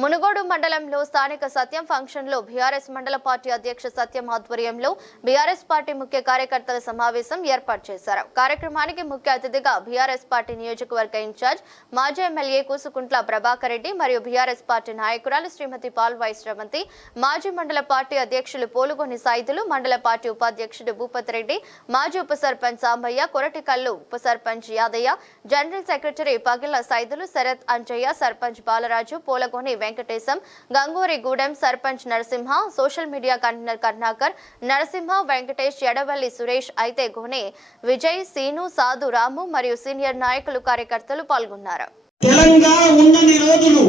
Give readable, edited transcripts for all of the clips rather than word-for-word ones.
మునుగోడు మండలంలో స్థానిక సత్యం ఫంక్షన్ లో బీఆర్ఎస్ మండల పార్టీ అధ్యక్ష సత్యం ఆధ్వర్యంలో బీఆర్ఎస్ పార్టీ ముఖ్య కార్యకర్తల సమావేశం ఏర్పాటు చేశారు. కార్యక్రమానికి ముఖ్య అతిథిగా బీఆర్ఎస్ పార్టీ నియోజకవర్గ ఇన్ఛార్జ్ మాజీ ఎమ్మెల్యే కూసుకుంట్ల ప్రభాకర్ రెడ్డి మరియు బీఆర్ఎస్ పార్టీ నాయకురాలు శ్రీమతి పాల్వాయి శ్రవంతి, మాజీ మండల పార్టీ అధ్యక్షులు పోలుగొని సాయిదులు, మండల పార్టీ ఉపాధ్యక్షుడు భూపతి రెడ్డి, మాజీ ఉప సర్పంచ్ సాంబయ్య, కొరటికల్లు ఉప sarpanch Yadaiah, general secretary Pagila Saidulu, Sharath Anjaiah, sarpanch Balaraju, Polagoni Venkatesham, Ganguri Gudem sarpanch Narasimha, social media convener Karnakar, Narasimha, Venkatesh, Edavalli Suresh, అయితే గోనే విజయ్, సీను, సాధు, రాము మరియు సీనియర్ నాయకులు కార్యకర్తలు పాల్గొన్నారు. తెలంగాణ ఉన్నన్ని రోజులు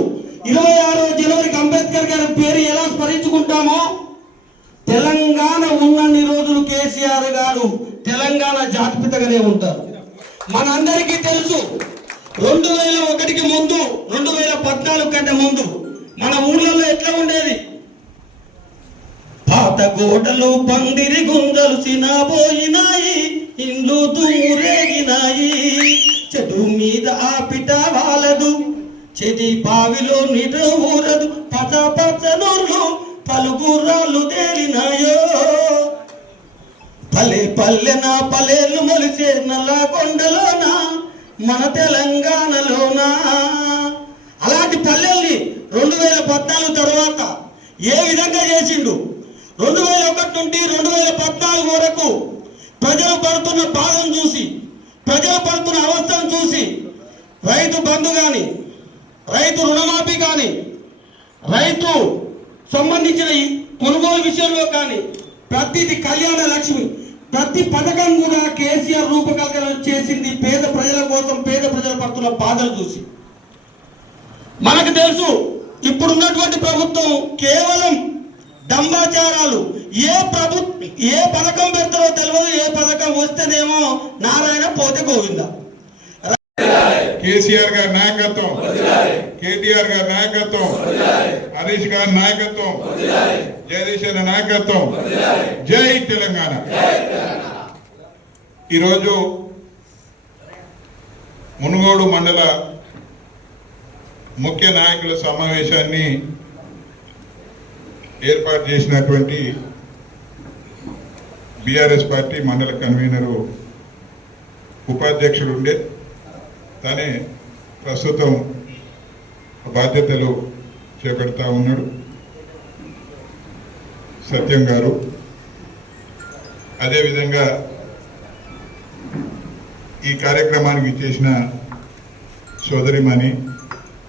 26వ జనవరికి అంబేద్కర్ గారి పేరు ఎలా స్మరించుకుంటామో, తెలంగాణ ఉన్నన్ని రోజులు కేసీఆర్ గారు తెలంగాణ జాతిపితగానే ఉంటారు. మనందరికీ తెలుసు 2001కి ముందు, 2014 కంటే ముందు మన ఊళ్ళలో ఎట్లా ఉండేది? పాత గోడలు పందిరి గుంజలు సినబోయినాయి, ఇండ్లు దూరేగినాయి, చెడు మీద ఆపిట వాలదు, చెది బావిలో నిద్ర ఊరదు, పచ్చ పచ్చనూర్లు పలుగురాళ్ళు తేలినాయో, పల్లె పల్లెన పల్లెలు మొలిసే నల్లగొండలోన మన తెలంగాణలోనా. అలాంటి పల్లెల్ని 2014 తర్వాత ఏ విధంగా చేసిండు? 2001 నుండి 2014 వరకు ప్రజలు పడుతున్న బాధను చూసి, ప్రజలు పడుతున్న అవస్థను చూసి, రైతు బంధు కానీ, రైతు రుణమాఫీ కానీ, రైతు సంబంధించిన కొనుగోలు విషయంలో కానీ, ప్రతిది కళ్యాణ లక్ష్మి, ప్రతి పథకం కూడా కేసీఆర్ రూపకల్పన చేసింది పేద ప్రజల కోసం, పేద ప్రజలు పడుతున్న బాధలు చూసి. మనకు తెలుసు ఇప్పుడున్నటువంటి ప్రభుత్వం కేవలం దంబాచారాలు. ఏ పథకం పెడతారో తెలియదు, ఏ పథకం వస్తేనేమో నారాయణ, పోతే గోవింద. కేసీఆర్ గారి నాయకత్వం, కేటీఆర్ గారి నాయకత్వం, హరీష్ గారి నాయకత్వం, జగదీష్ నాయకత్వం, జై తెలంగాణ. ఈరోజు మునుగోడు మండల ముఖ్య నాయకుల సమావేశాన్ని ఏర్పాటు చేసినటువంటి బీఆర్ఎస్ పార్టీ మండల కన్వీనరు, ఉపాధ్యక్షుడు ఉండే తనే ప్రస్తుతం బాధ్యతలు చేపడతా ఉన్నాడు సత్యం గారు. అదేవిధంగా ఈ కార్యక్రమానికి చేసిన సోదరిమణి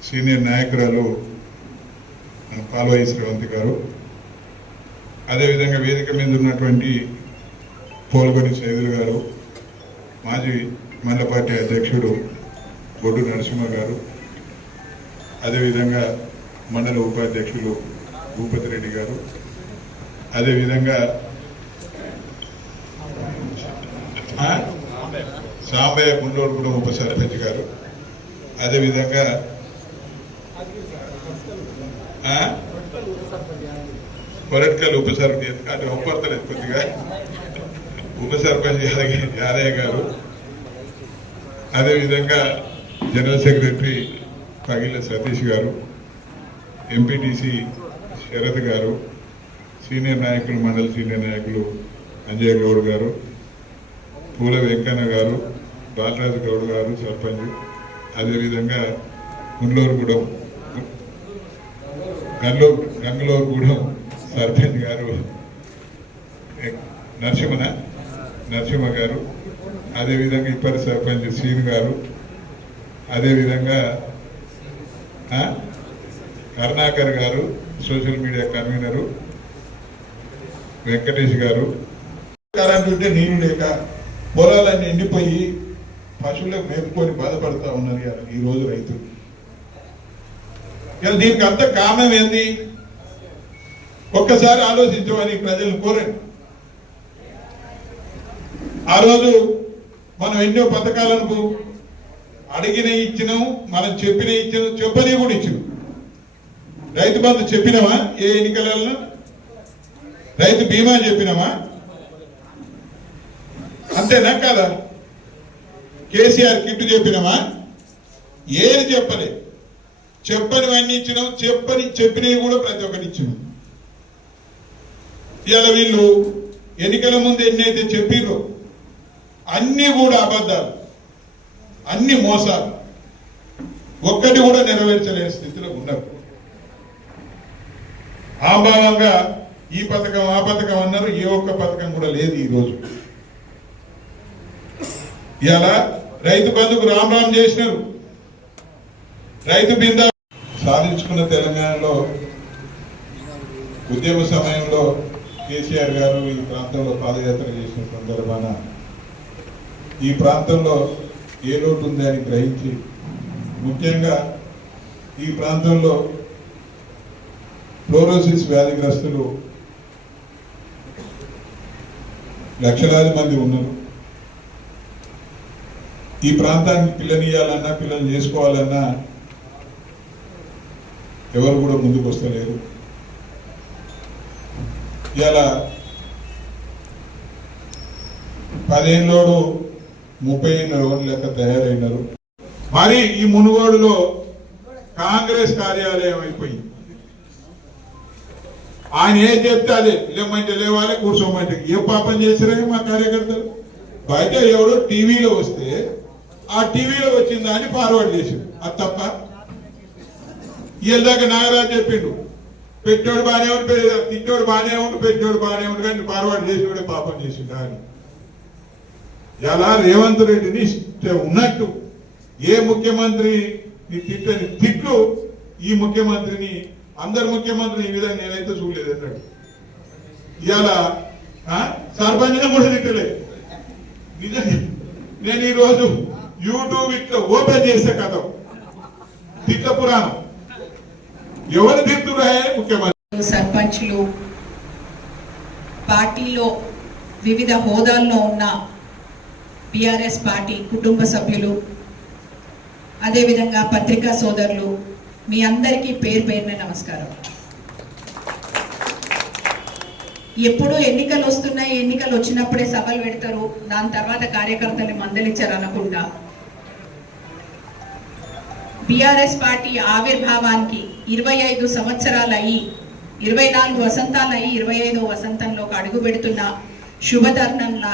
సీనియర్ నాయకురాలు పాల్వాయి శ్రవంతి గారు, అదేవిధంగా వేదిక మీద ఉన్నటువంటి పోల్గొని సైదులు గారు, మాజీ మండల పార్టీ అధ్యక్షుడు బొడ్డు నరసింహ గారు, అదేవిధంగా మండల ఉపాధ్యక్షులు భూపతి రెడ్డి గారు, అదేవిధంగా సాంబయ్య గుండూరు కూడా ఉప సర్పంచ్ గారు, అదేవిధంగా కొరట్కల్ ఉప సర్పంచ్ అంటే ఒప్పడతలేదు కొద్దిగా ఉప సర్పంచ్ యాదయ్య గారు, అదేవిధంగా జనరల్ సెక్రటరీ పగిల సతీష్ గారు, ఎంపీటీసీ శరత్ గారు, సీనియర్ నాయకులు, మండల సీనియర్ నాయకులు అంజయ్య గౌడ్ గారు, పూల వెంకన్న గారు, బాలరాజు గౌడ్ గారు సర్పంచ్, అదేవిధంగా గుండ్లూరుగూడెం గంగులూరుగూడెం సర్పంచ్ గారు నరసింహ గారు, అదేవిధంగా ఇప్పటి సర్పంచ్ సీన్ గారు, అదేవిధంగా కర్ణాకర్ గారు, సోషల్ మీడియా కన్వీనరు వెంకటేష్ గారు. కరెంట్ ఉంటే నీళ్లు లేక పొలాలన్నీ ఎండిపోయి పశువులకు మేపుకొని బాధపడతా ఉన్నారు ఈరోజు రైతులు. దీనికి అంత కారణం ఏంది? ఒక్కసారి ఆలోచించమని ప్రజలు కోరండి. ఆ రోజు మనం ఎన్నో పథకాలను అడిగిన ఇచ్చినాము, మనం చెప్పిన ఇచ్చినాం, చెప్పని కూడా ఇచ్చినాం. రైతు బంధు చెప్పినామా? ఏ ఎన్నికలలో రైతు బీమా చెప్పినామా? అంతేనా కదా? కేసీఆర్ కిట్టు చెప్పినామా? ఏది చెప్పలే. చెప్పనివన్నీ ఇచ్చినాం, చెప్పినవి కూడా ప్రతి ఒక్కటి ఇచ్చినాం. ఇవాళ వీళ్ళు ఎన్నికల ముందు ఎన్నైతే చెప్పిర్రో అన్ని కూడా అబద్ధాలు, అన్ని మోసాలు, ఒక్కటి కూడా నెరవేర్చలేని స్థితిలో ఉన్నారు. ఆభావంగా ఈ పథకం ఆ పథకం అన్నారు, ఏ ఒక్క పథకం కూడా లేదు ఈరోజు. ఇలా రైతు బంధుకు రామ్ రామ్ చేసినారు. రైతు బిందా సాధించుకున్న తెలంగాణలో ఉద్యమ సమయంలో కేసీఆర్ గారు ఈ ప్రాంతంలో పాదయాత్ర చేసిన సందర్భాన ఈ ప్రాంతంలో ఏ లోటు ఉంది అని గ్రహించి, ముఖ్యంగా ఈ ప్రాంతంలో ఫ్లోరోసిస్ వ్యాధిగ్రస్తులు లక్షలాది మంది ఉన్నారు. ఈ ప్రాంతానికి పిల్లనియాలన్నా పిల్లలు చేసుకోవాలన్నా ఎవరు కూడా ముందుకు వస్తలేరు. ఇలా 10 ఏళ్ళోడు 30 ఏళ్ళ లెక్క తయారైనారు. మరి ఈ మునుగోడులో కాంగ్రెస్ కార్యాలయం అయిపోయింది. ఆయన ఏం చెప్తే అదే, లేమంటే లేవాలి, కూర్చోమంటే. ఏ పాపం చేసినా మా కార్యకర్తలు బయట ఎవడో టీవీలో వస్తే ఆ టీవీలో వచ్చిందా అని ఫార్వర్డ్ చేసిండు. అది తప్ప వీళ్ళదాకా నాగరాజు చెప్పిండు, పెట్టోడు బాగానే ఉండి తిట్టోడు బాగానే ఉండి పెట్టోడు బాగానే ఉండి కానీ ఫార్వర్డ్ చేసి పాపం చేసిండు అని. ఇలా రేవంత్ రెడ్డిని ఉన్నట్టు ఏ ముఖ్యమంత్రి తిట్టని తిట్లు ఈ ముఖ్యమంత్రిని, అందరు ముఖ్యమంత్రిని ఈ విధంగా నేనైతే చూడలేదు అన్నాడు. ఇవాళ సర్పంచ్ కూడా తిట్టలేదు. నిజంగా నేను ఈరోజు యూట్యూబ్ ఇట్లా ఓపెన్ చేసే కథ తిట్ల పురాణం. ఎవరు తిట్టురాయే ముఖ్యమంత్రి, సర్పంచ్లు, పార్టీలో వివిధ హోదాల్లో ఉన్న బీఆర్ఎస్ పార్టీ కుటుంబ సభ్యులు, అదేవిధంగా పత్రికా సోదరులు, మీ అందరికీ పేరు పేరున నమస్కారం. ఎప్పుడు ఎన్నికలు వస్తున్నాయి, ఎన్నికలు వచ్చినప్పుడే సభలు పెడతారు, దాని తర్వాత కార్యకర్తలు మందలించారు అనకుండా బీఆర్ఎస్ పార్టీ ఆవిర్భావానికి 25 సంవత్సరాలు అయ్యి 24 వసంతాలు అయ్యి 25వ వసంతంలోకి అడుగు పెడుతున్న శుభతరుణంలా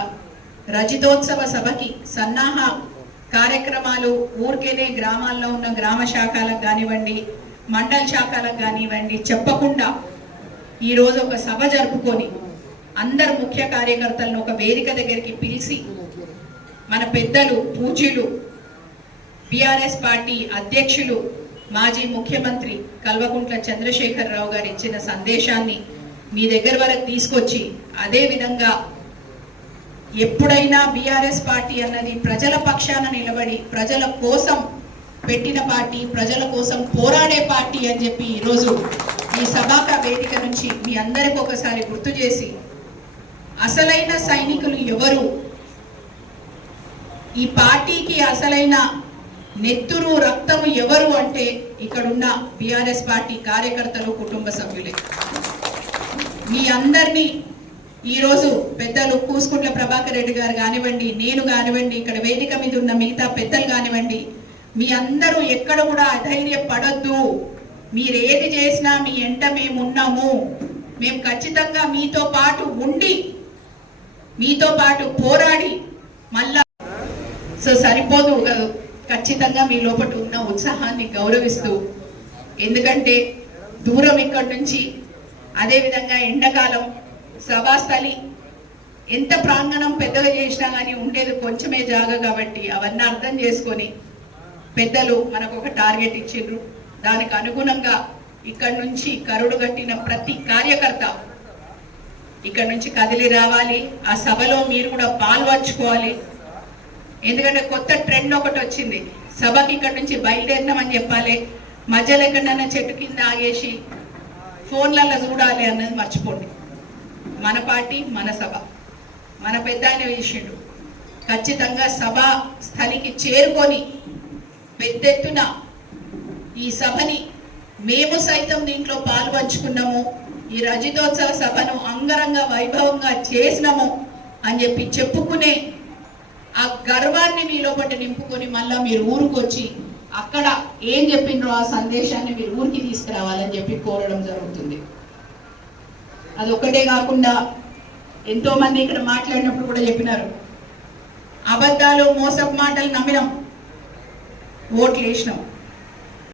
రజతోత్సవ సభకి సన్నాహ కార్యక్రమాలు ఊరికేనే గ్రామాల్లో ఉన్న గ్రామ శాఖలకు కానివ్వండి, మండల శాఖలకు కానివ్వండి చెప్పకుండా ఈరోజు ఒక సభ జరుపుకొని అందరు ముఖ్య కార్యకర్తలను ఒక వేదిక దగ్గరికి పిలిచి మన పెద్దలు పూజ్యులు బీఆర్ఎస్ పార్టీ అధ్యక్షులు మాజీ ముఖ్యమంత్రి కల్వకుంట్ల చంద్రశేఖరరావు గారు ఇచ్చిన సందేశాన్ని మీ దగ్గర వరకు తీసుకొచ్చి, అదే విధంగా ఎప్పుడైనా బీఆర్ఎస్ పార్టీ అన్నది ప్రజల పక్షాన నిలబడి ప్రజల కోసం పెట్టిన పార్టీ, ప్రజల కోసం పోరాడే పార్టీ అని చెప్పి ఈరోజు ఈ సభాక వేదిక నుంచి మీ అందరికి ఒకసారి గుర్తు చేసి, అసలైన సైనికులు ఎవరు, ఈ పార్టీకి అసలైన నెత్తురు రక్తము ఎవరు అంటే ఇక్కడున్న బీఆర్ఎస్ పార్టీ కార్యకర్తలు, కుటుంబ సభ్యులే. మీ అందరినీ ఈరోజు పెద్దలు కూసుకుంట్ల ప్రభాకర్ రెడ్డి గారు కానివ్వండి, నేను కానివ్వండి, ఇక్కడ వేదిక మీద ఉన్న మిగతా పెద్దలు కానివ్వండి, మీ అందరూ ఎక్కడ కూడా అధైర్యపడొద్దు. మీరు ఏది చేసినా మీ ఎంట మేము ఉన్నాము, మేము ఖచ్చితంగా మీతో పాటు ఉండి మీతో పాటు పోరాడి మళ్ళా సరిపోదు, ఖచ్చితంగా మీ లోపల ఉన్న ఉత్సాహాన్ని గౌరవిస్తూ, ఎందుకంటే దూరం ఇక్కడి నుంచి, అదేవిధంగా ఎండాకాలం సభాస్థలి ఎంత ప్రాంగణం పెద్దలు చేసినా కానీ ఉండేది కొంచెమే జాగా కాబట్టి అవన్నీ అర్థం చేసుకొని పెద్దలు మనకు ఒక టార్గెట్ ఇచ్చిండ్రు. దానికి అనుగుణంగా ఇక్కడి నుంచి కరుడు కట్టిన ప్రతి కార్యకర్త ఇక్కడ నుంచి కదిలి రావాలి, ఆ సభలో మీరు కూడా పాల్పంచుకోవాలి. ఎందుకంటే కొత్త ట్రెండ్ ఒకటి వచ్చింది, సభకి ఇక్కడ నుంచి బయలుదేరినామని చెప్పాలి, మధ్యలో ఎక్కడన్నా చెట్టు కింద ఆగేసి ఫోన్లలో చూడాలి అన్నది మర్చిపోండి. మన పార్టీ మన సభ, మన పెద్ద ఆయన వేసిండు, ఖచ్చితంగా సభా స్థలికి చేరుకొని పెద్ద ఎత్తున ఈ సభని మేము సైతం దీంట్లో పాల్పంచుకున్నాము, ఈ రజతోత్సవ సభను అంగరంగ వైభవంగా చేసినాము అని చెప్పి చెప్పుకునే ఆ గర్వాన్ని మీలో పట్టి నింపుకొని మళ్ళా మీరు ఊరుకొచ్చి అక్కడ ఏం చెప్పిండ్రో ఆ సందేశాన్ని మీరు ఊరికి తీసుకురావాలని చెప్పి కోరడం జరుగుతుంది. అదొక్కటే కాకుండా ఎంతో మంది ఇక్కడ మాట్లాడినప్పుడు కూడా చెప్పినారు, అబద్ధాలు మోసపు మాటలు నమ్మినాం, ఓట్లు వేసినాం.